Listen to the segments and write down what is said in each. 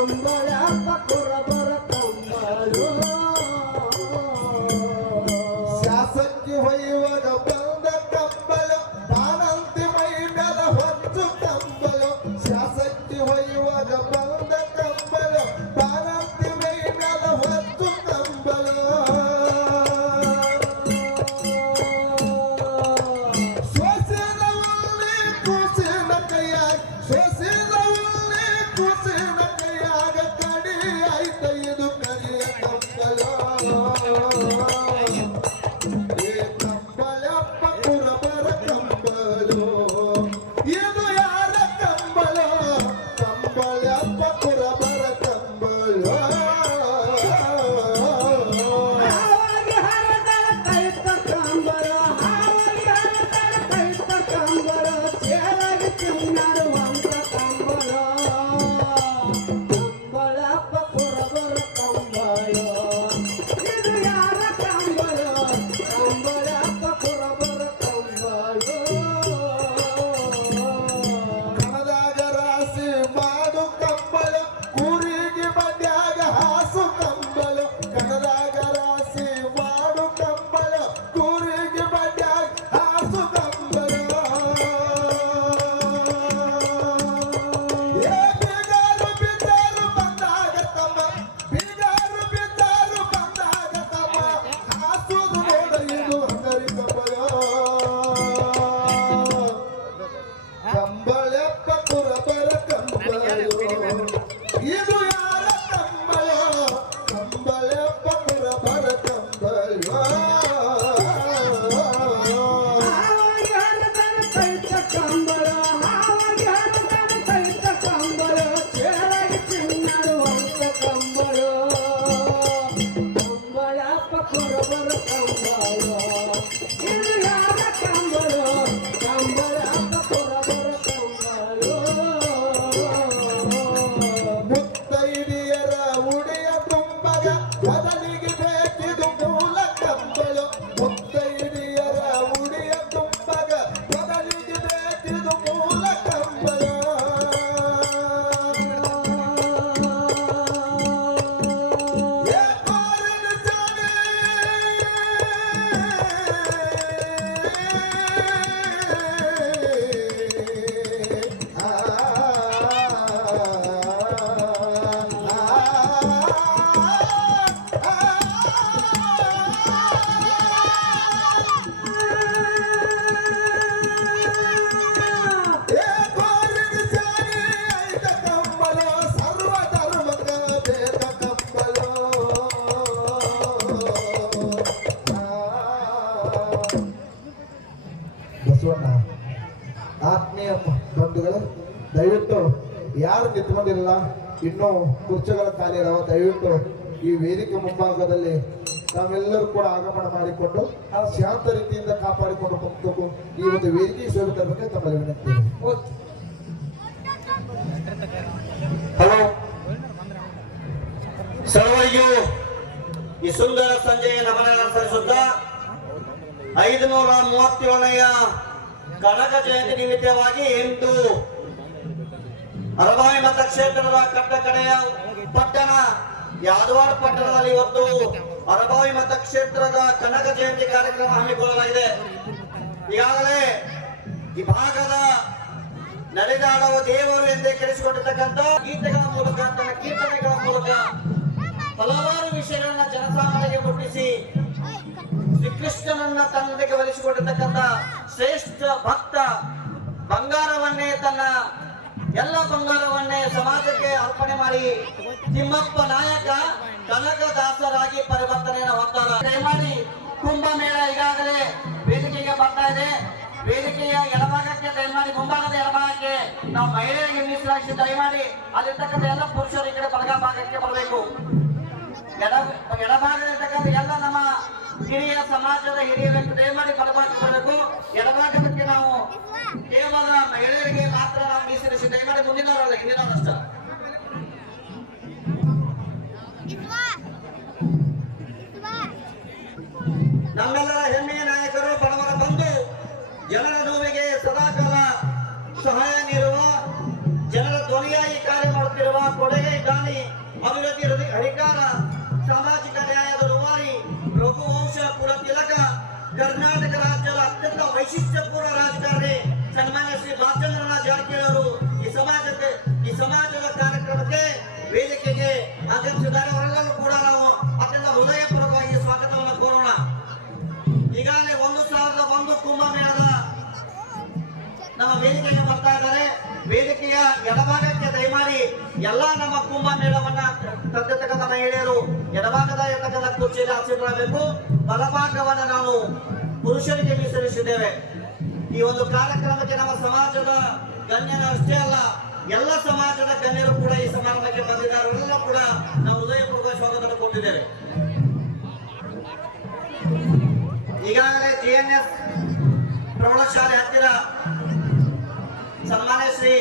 Allah 그래도 뭐 ಯಾರು ನಿಂತ್ಕೊಂಡಿರಲ್ಲ ಇನ್ನೂ ಕುರ್ಚಿಗಳ ಖಾಲಿ ಇರೋ ದಯವಿಟ್ಟು ಈ ವೇದಿಕೆ ಮುಂಭಾಗದಲ್ಲಿ ನಾವೆಲ್ಲರೂ ಕೂಡ ಆಗಮನ ಮಾಡಿಕೊಂಡು ಆ ಶಾಂತ ರೀತಿಯಿಂದ ಕಾಪಾಡಿಕೊಂಡು ಹೋಗಬೇಕು. ಈ ಒಂದು ವೇದಿಕೆ ಸೇವೆ ತರಬೇಕು ತಮ್ಮಲ್ಲಿ ವಿನಂತಿ ಹಲೋ. ಸರ್ವರಿಗೂ ಈ ಸುಂದರ ಸಂಜೆಯ ನಮನ ಸಲ್ಲಿಸುತ್ತಾ ಐದು ನೂರ ಮೂವತ್ತೇಳನೆಯ ಕನಕ ಜಯಂತಿ ನಿಮಿತ್ತವಾಗಿ ಎಂಟು ಹರದಾಯಿ ಮತಕ್ಷೇತ್ರದ ಕಟ್ಟ ಕಡೆಯ ಪಟ್ಟಣ, ಯಾದವಾರ ಪಟ್ಟಣದಲ್ಲಿ ಒಂದು ಮತ ಮತಕ್ಷೇತ್ರದ ಕನಕ ಜಯಂತಿ ಕಾರ್ಯಕ್ರಮ ಹಮ್ಮಿಕೊಳ್ಳಲಾಗಿದೆ. ಈಗಾಗಲೇ ಈ ಭಾಗದ ನಡೆದಾಡುವ ದೇವರು ಎಂದೇ ಕರೆಸಿಕೊಂಡಿರ್ತಕ್ಕಂಥ ಗೀತೆಗಳ ಮೂಲಕ, ತನ್ನ ಕೀರ್ತನೆಗಳ ಮೂಲಕ ಹಲವಾರು ವಿಷಯಗಳನ್ನ ಜನಸಾಮಾನ್ಯರಿಗೆ ಮುಟ್ಟಿಸಿ ಶ್ರೀಕೃಷ್ಣನನ್ನ ತನ್ನೊಂದಿಗೆ ಒಲಿಸಿಕೊಂಡಿರ್ತಕ್ಕಂಥ ಶ್ರೇಷ್ಠ ಭಕ್ತ ಬಂಗಾರವನ್ನೇ ತನ್ನ ಎಲ್ಲ ಬಂಗಾರವನ್ನೇ ಸಮಾಜಕ್ಕೆ ಅರ್ಪಣೆ ಮಾಡಿ ತಿಮ್ಮಪ್ಪ ನಾಯಕ ಕನಕದಾಸರಾಗಿ ಪರಿವರ್ತನೆಯನ್ನು ಹೊಂದಾರ. ದಯಮಾಡಿ ಕುಂಭಮೇಳ ಈಗಾಗಲೇ ವೇದಿಕೆಗೆ ಬರ್ತಾ ಇದೆ. ವೇದಿಕೆಯ ಎಡಭಾಗಕ್ಕೆ, ದಯಮಾಡಿ ಮುಂಭಾಗದ ಎಡಭಾಗಕ್ಕೆ ನಾವು ಮಹಿಳೆಯರಿಗೆ ಮೀಸಲಾಗಿಸಿ ದಯಮಾಡಿ ಅಲ್ಲಿರ್ತಕ್ಕಂಥ ಎಲ್ಲ ಪುರುಷರು ಈ ಕಡೆ ಬಲಗ ಭಾಗಕ್ಕೆ ಬರಬೇಕು. ಎಡ, ಎಡಭಾಗದಲ್ಲಿರ್ತಕ್ಕಂಥ ಎಲ್ಲ ನಮ್ಮ ಹಿರಿಯ ಸಮಾಜದ ಹಿರಿಯ ದಯಮಾಡಿ ಬಲಭಾಗಕ್ಕೆ ಬರಬೇಕು. ಎಡಭಾಗಕ್ಕೆ ಮೀಸಲಿಸಿ ದಯಮಾಡಿ ಮುಂದಿನವರಲ್ಲ ಹಿಂದಿನವರಷ್ಟ ನಮ್ಮೆಲ್ಲರ ಹೆಮ್ಮೆಯ ನಾಯಕರು ಬಡವರ ಬಂಧು ಜನರ ನೋವಿಗೆ ಸದಾಕಾಲ ಸಹಾಯ ನೀಡುವ ಜನರ ಧ್ವನಿಯಾಗಿ ಕಾರ್ಯ ಮಾಡುತ್ತಿರುವ ಕೊಡುಗೆ ದಾನಿ ಅಭಿವೃದ್ಧಿ ಹೃದಯ- ಹರಿಕಾರ ಸಾಮಾಜಿಕ ನ್ಯಾಯದ ರೂವಾರಿ ರಘುವಂಶ ಕುಲ ತಿಲಕ ಕರ್ನಾಟಕ ರಾಜ್ಯದ ಅತ್ಯಂತ ವೈಶಿಷ್ಟ್ಯಪೂರ್ಣ ರಾಜಕಾರಣಿ ಸನ್ಮಾನ್ಯ ಶ್ರೀ ಬಾಲಚಂದ್ರನಾಥ್ ಜಾರಕಿಹೊಳಿ ಅವರು ಆಗಮಿಸಿದ್ದಾರೆ ಅವರೆಲ್ಲರೂ ಕೂಡ ನಾವು ಅತ್ಯಂತ ಹೃದಯಪೂರ್ವಕವಾಗಿ ಸ್ವಾಗತವನ್ನು ಕೋರೋಣ. ಈಗಾಗಲೇ ಒಂದು ಸಾವಿರದ ಒಂದು ಕುಂಭಮೇಳದ ನಮ್ಮ ವೇದಿಕೆಗೆ ಬರ್ತಾ ಇದ್ದಾರೆ. ವೇದಿಕೆಯ ಎಡಭಾಗಕ್ಕೆ ದಯಮಾಡಿ ಎಲ್ಲಾ ನಮ್ಮ ಕುಂಭಮೇಳವನ್ನ ತಂದಿರ್ತಕ್ಕಂಥ ಮಹಿಳೆಯರು ಎಡಭಾಗದ ಇರ್ತಕ್ಕಂಥ ಕುರ್ಚಿಯಲ್ಲಿ ಆಸೀನರಾಗಬೇಕು ಬಲಭಾಗವನ್ನು ನಾನು ಪುರುಷರಿಗೆ ಮೀಸಲಿಸಿದ್ದೇವೆ ಈ ಒಂದು ಕಾರ್ಯಕ್ರಮಕ್ಕೆ ನಮ್ಮ ಸಮಾಜದ ಗಣ್ಯರು ಅಷ್ಟೇ ಅಲ್ಲ ಎಲ್ಲ ಸಮಾಜದ ಗಣ್ಯರು ಕೂಡ ಈ ಸಮಾರಂಭಕ್ಕೆ ಬಂದಿದ್ದಾರೆಲ್ಲ ಕೂಡ ನಾವು ಹೃದಯಪೂರ್ವಕ ಸ್ವಾಗತ ಕೊಟ್ಟಿದ್ದೇವೆ ಈಗಾಗಲೇ ಜಿ ಎನ್ ಎಸ್ ಪ್ರೌಢಶಾಲೆ ಹತ್ತಿರ ಸನ್ಮಾನ್ಯ ಶ್ರೀ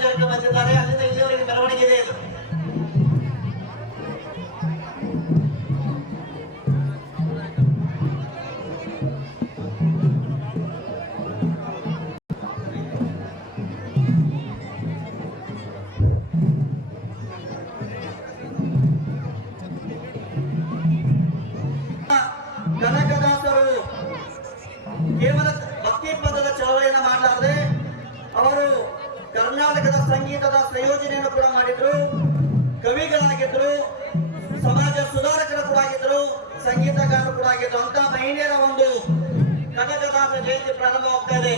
ಜಾರಕಿಹೊಳಿ ಬಂದಿದ್ದಾರೆ. ಅಲ್ಲಿಂದ ಇಲ್ಲಿವರೆಗೆ ಮೆರವಣಿಗೆ ಇದೆ ಇದು. ಕರ್ನಾಟಕದ ಸಂಗೀತದ ಸಂಯೋಜನೆಯನ್ನು ಕೂಡ ಮಾಡಿದ್ರು ಕವಿಗಳಾಗಿದ್ರು ಸಮಾಜ ಸುಧಾರಕರು ಕೂಡ ಆಗಿದ್ರು, ಸಂಗೀತಗಾರರು ಕೂಡ ಆಗಿದ್ರು. ಅಂತ ಮಹಿಳೆಯರ ಒಂದು ಕನಕದಾಸ ಜಯಂತಿ ಪ್ರಾರಂಭವಾಗ್ತಾ ಇದೆ.